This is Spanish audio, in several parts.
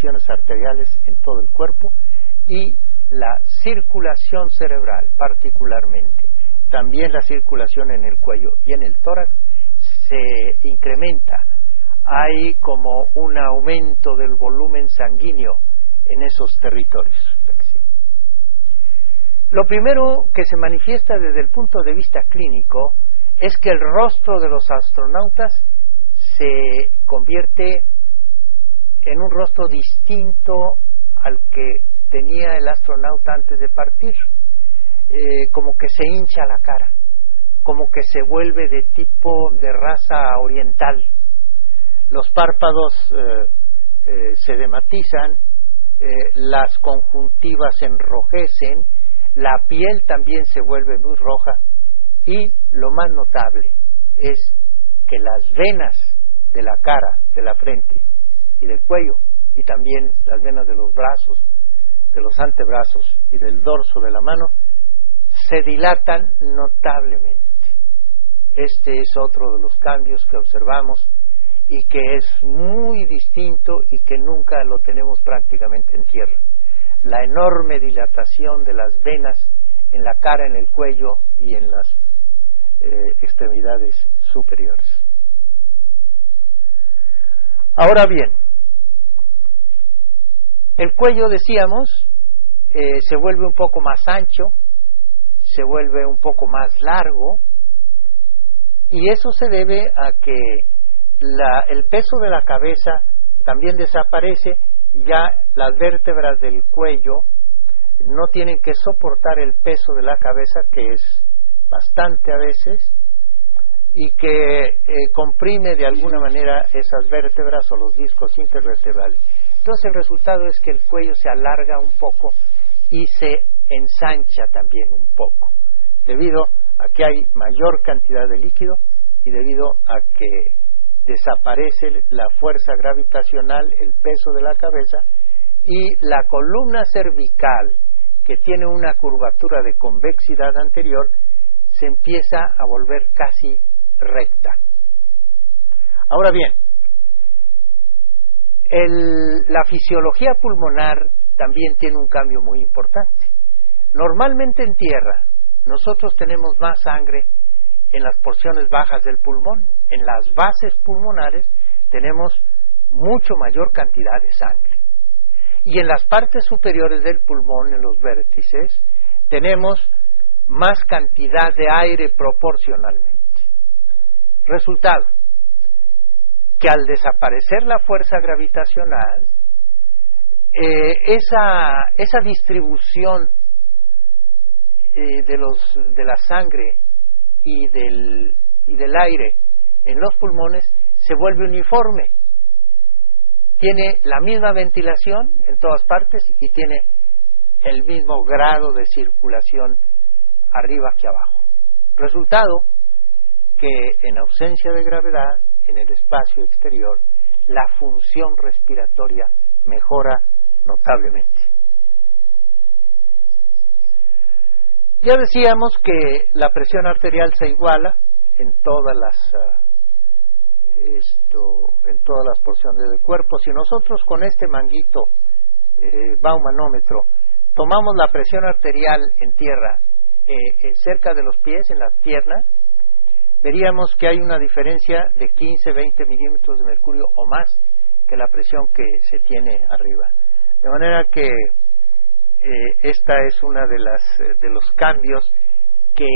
presiones arteriales en todo el cuerpo y la circulación cerebral particularmente. También la circulación en el cuello y en el tórax se incrementa. Hay como un aumento del volumen sanguíneo en esos territorios. Lo primero que se manifiesta desde el punto de vista clínico es que el rostro de los astronautas se convierte en un rostro distinto al que tenía el astronauta antes de partir, como que se hincha la cara, como que se vuelve de tipo de raza oriental. Los párpados se dematizan, las conjuntivas se enrojecen, la piel también se vuelve muy roja y lo más notable es que las venas de la cara, de la frente y del cuello y también las venas de los brazos, de los antebrazos y del dorso de la mano se dilatan notablemente. Este es otro de los cambios que observamos y que es muy distinto y que nunca lo tenemos prácticamente en tierra. La enorme dilatación de las venas en la cara, en el cuello y en las extremidades superiores. Ahora bien, el cuello, decíamos, se vuelve un poco más ancho, se vuelve un poco más largo, y eso se debe a que el peso de la cabeza también desaparece. Ya las vértebras del cuello no tienen que soportar el peso de la cabeza, que es bastante a veces, y que comprime de alguna manera esas vértebras o los discos intervertebrales. Entonces el resultado es que el cuello se alarga un poco y se ensancha también un poco, debido a que hay mayor cantidad de líquido y debido a que desaparece la fuerza gravitacional, el peso de la cabeza, y la columna cervical, que tiene una curvatura de convexidad anterior, se empieza a volver casi recta. Ahora bien, la fisiología pulmonar también tiene un cambio muy importante. Normalmente en tierra nosotros tenemos más sangre en las porciones bajas del pulmón. En las bases pulmonares tenemos mucho mayor cantidad de sangre. Y en las partes superiores del pulmón, en los vértices, tenemos más cantidad de aire proporcionalmente. Resultado, que al desaparecer la fuerza gravitacional, esa distribución de la sangre y del aire en los pulmones se vuelve uniforme. Tiene la misma ventilación en todas partes y tiene el mismo grado de circulación arriba que abajo. Resultado, que en ausencia de gravedad, en el espacio exterior, la función respiratoria mejora notablemente. Ya decíamos que la presión arterial se iguala en todas las porciones del cuerpo. Si nosotros con este manguito baumanómetro tomamos la presión arterial en tierra cerca de los pies, en las piernas, veríamos que hay una diferencia de 15-20 milímetros de mercurio o más que la presión que se tiene arriba. De manera que esta es una de los cambios que,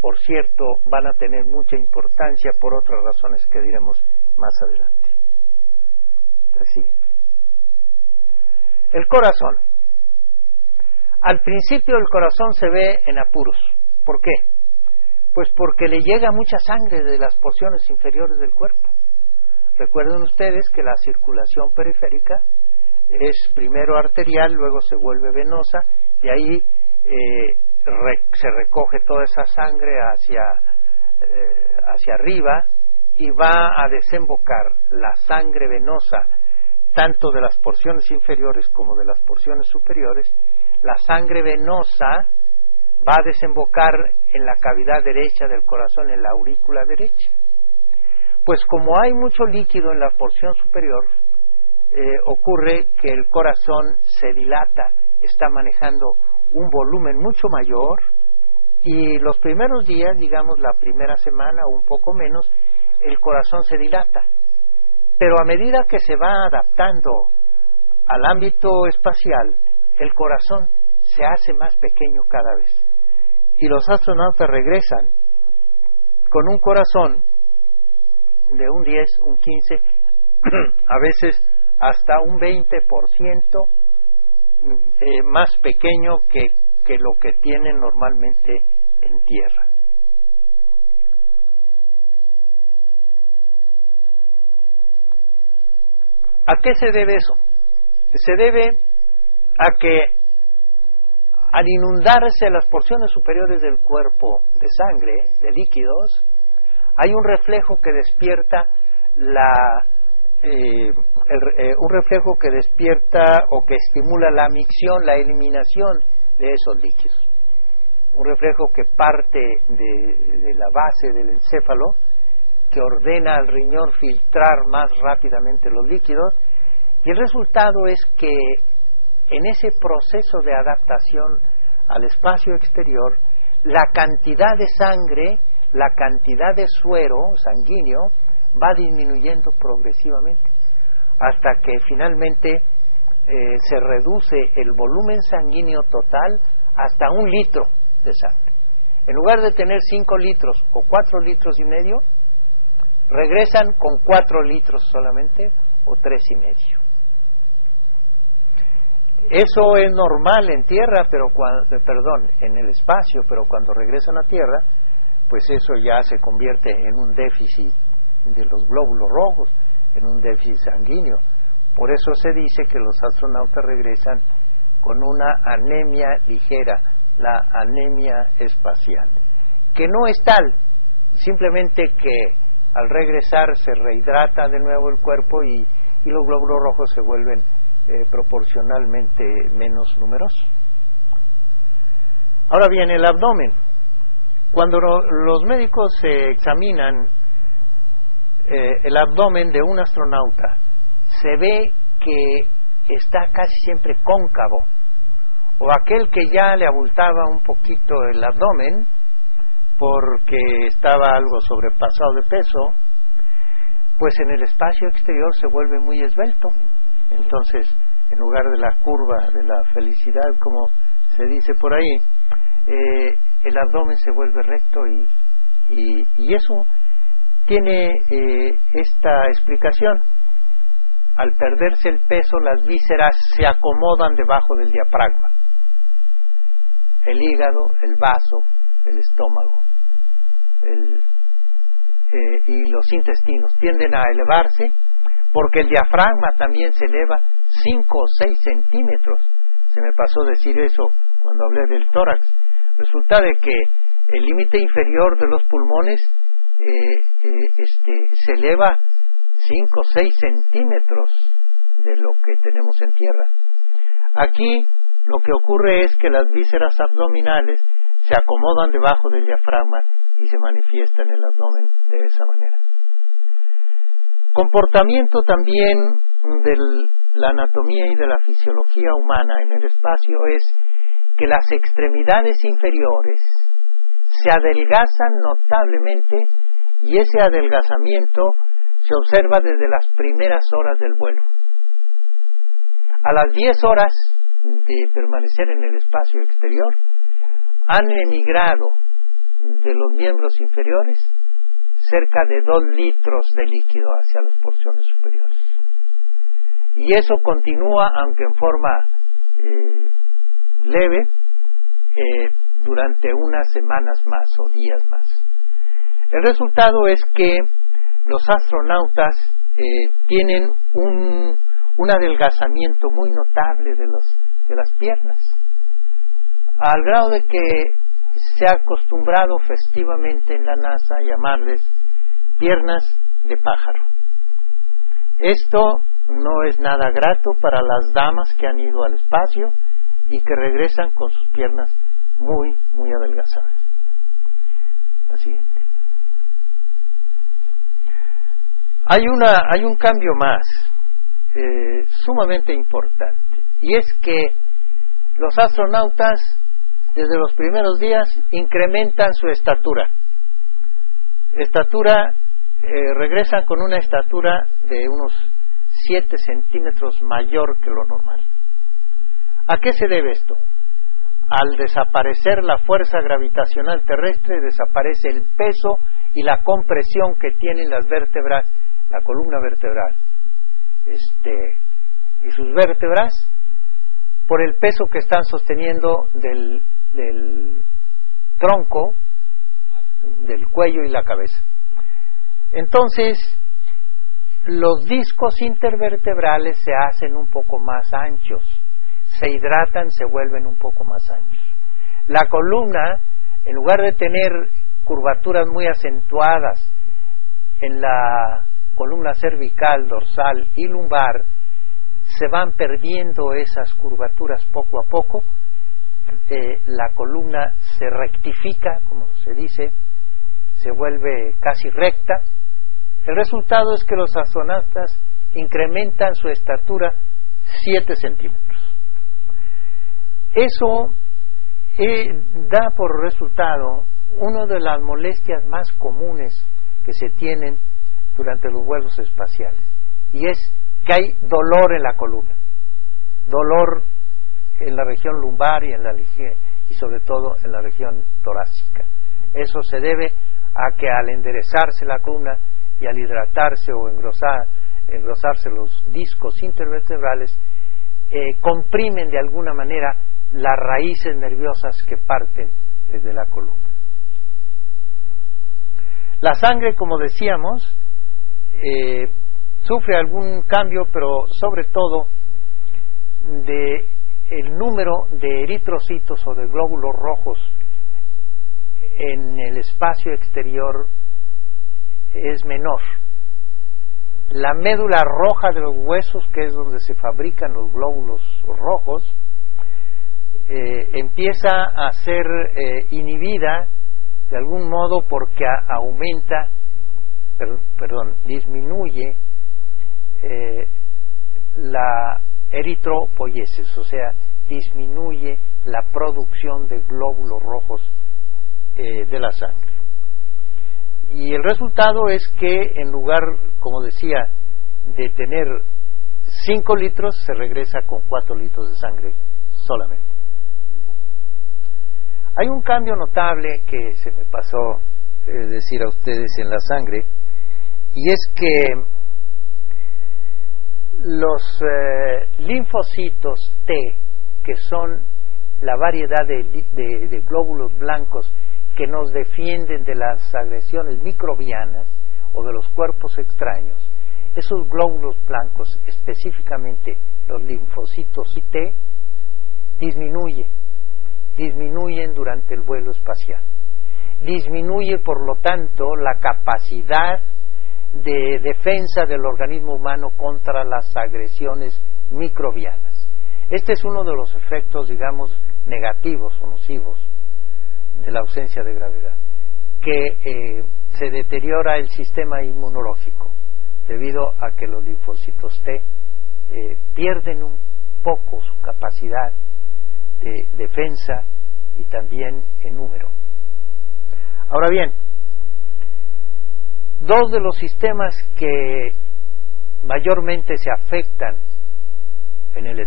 por cierto, van a tener mucha importancia por otras razones que diremos más adelante. Así. El corazón. Al principio el corazón se ve en apuros. ¿Por qué? Pues porque le llega mucha sangre de las porciones inferiores del cuerpo. Recuerden ustedes que la circulación periférica es primero arterial, luego se vuelve venosa, de ahí se recoge toda esa sangre hacia arriba y va a desembocar la sangre venosa, tanto de las porciones inferiores como de las porciones superiores. La sangre venosa va a desembocar en la cavidad derecha del corazón, en la aurícula derecha. Pues como hay mucho líquido en la porción superior, ocurre que el corazón se dilata, está manejando un volumen mucho mayor, y los primeros días, digamos la primera semana o un poco menos, el corazón se dilata, pero a medida que se va adaptando al ámbito espacial, el corazón se hace más pequeño cada vez, y los astronautas regresan con un corazón de un 10, un 15, a veces hasta un 20% más pequeño que lo que tienen normalmente en tierra. ¿A qué se debe eso? Se debe a que al inundarse las porciones superiores del cuerpo de sangre, de líquidos, hay un reflejo que despierta un reflejo que despierta o que estimula la micción, la eliminación de esos líquidos. Un reflejo que parte de la base del encéfalo, que ordena al riñón filtrar más rápidamente los líquidos, y el resultado es que en ese proceso de adaptación al espacio exterior, la cantidad de sangre, la cantidad de suero sanguíneo va disminuyendo progresivamente, hasta que finalmente se reduce el volumen sanguíneo total hasta 1 litro de sangre. En lugar de tener 5 litros o 4 litros y medio, regresan con 4 litros solamente o 3 y medio. Eso es normal en tierra, en el espacio, pero cuando regresan a tierra, pues eso ya se convierte en un déficit de los glóbulos rojos, en un déficit sanguíneo. Por eso se dice que los astronautas regresan con una anemia ligera, la anemia espacial, que no es tal, simplemente que al regresar se rehidrata de nuevo el cuerpo y los glóbulos rojos se vuelven proporcionalmente menos numerosos. Ahora bien, el abdomen. Cuando los médicos examinan el abdomen de un astronauta, se ve que está casi siempre cóncavo, o aquel que ya le abultaba un poquito el abdomen porque estaba algo sobrepasado de peso, pues en el espacio exterior se vuelve muy esbelto. Entonces, en lugar de la curva de la felicidad, como se dice por ahí, el abdomen se vuelve recto y eso tiene esta explicación. Al perderse el peso, las vísceras se acomodan debajo del diafragma. El hígado, el vaso, el estómago y los intestinos tienden a elevarse, porque el diafragma también se eleva 5 o 6 centímetros. Se me pasó decir eso cuando hablé del tórax. Resulta de que el límite inferior de los pulmones se eleva 5 o 6 centímetros de lo que tenemos en tierra. Aquí lo que ocurre es que las vísceras abdominales se acomodan debajo del diafragma y se manifiesta en el abdomen de esa manera. Comportamiento también de la anatomía y de la fisiología humana en el espacio es que las extremidades inferiores se adelgazan notablemente, y ese adelgazamiento se observa desde las primeras horas del vuelo. A las 10 horas de permanecer en el espacio exterior, han emigrado de los miembros inferiores cerca de 2 litros de líquido hacia las porciones superiores. Y eso continúa, aunque en forma leve, durante unas semanas más o días más. El resultado es que los astronautas tienen un adelgazamiento muy notable de las piernas, al grado de que se ha acostumbrado festivamente en la NASA a llamarles piernas de pájaro. Esto no es nada grato para las damas que han ido al espacio y que regresan con sus piernas muy, muy adelgazadas. La siguiente. Hay un cambio más. sumamente importante, y es que los astronautas desde los primeros días incrementan su estatura. Regresan con una estatura de unos 7 centímetros mayor que lo normal. ¿A qué se debe esto? Al desaparecer la fuerza gravitacional terrestre, desaparece el peso y la compresión que tienen las vértebras, la columna vertebral y sus vértebras, por el peso que están sosteniendo del tronco, del cuello y la cabeza. Entonces, los discos intervertebrales se hacen un poco más anchos, se hidratan, se vuelven un poco más anchos. La columna, en lugar de tener curvaturas muy acentuadas en la columna cervical, dorsal y lumbar, se van perdiendo esas curvaturas poco a poco. La columna se rectifica, como se dice, se vuelve casi recta. El resultado es que los astronautas incrementan su estatura 7 centímetros. Eso da por resultado una de las molestias más comunes que se tienen durante los vuelos espaciales, y es que hay dolor en la columna, dolor en la región lumbar y sobre todo en la región torácica. Eso se debe a que al enderezarse la columna y al hidratarse o engrosarse los discos intervertebrales, comprimen de alguna manera las raíces nerviosas que parten desde la columna. La sangre, como decíamos, sufre algún cambio, pero sobre todo el número de eritrocitos o de glóbulos rojos en el espacio exterior es menor. La médula roja de los huesos, que es donde se fabrican los glóbulos rojos, empieza a ser inhibida de algún modo porque disminuye la eritropoiesis, o sea, disminuye la producción de glóbulos rojos de la sangre. Y el resultado es que en lugar, como decía, de tener 5 litros, se regresa con 4 litros de sangre solamente. Hay un cambio notable que se me pasó decir a ustedes en la sangre, y es que los linfocitos T, que son la variedad de glóbulos blancos que nos defienden de las agresiones microbianas o de los cuerpos extraños, esos glóbulos blancos, específicamente los linfocitos T, disminuyen durante el vuelo espacial. Disminuye, por lo tanto, la capacidad de defensa del organismo humano contra las agresiones microbianas. Este es uno de los efectos, digamos, negativos o nocivos de la ausencia de gravedad, que se deteriora el sistema inmunológico debido a que los linfocitos T pierden un poco su capacidad de defensa y también en número. Ahora bien, dos de los sistemas que mayormente se afectan en el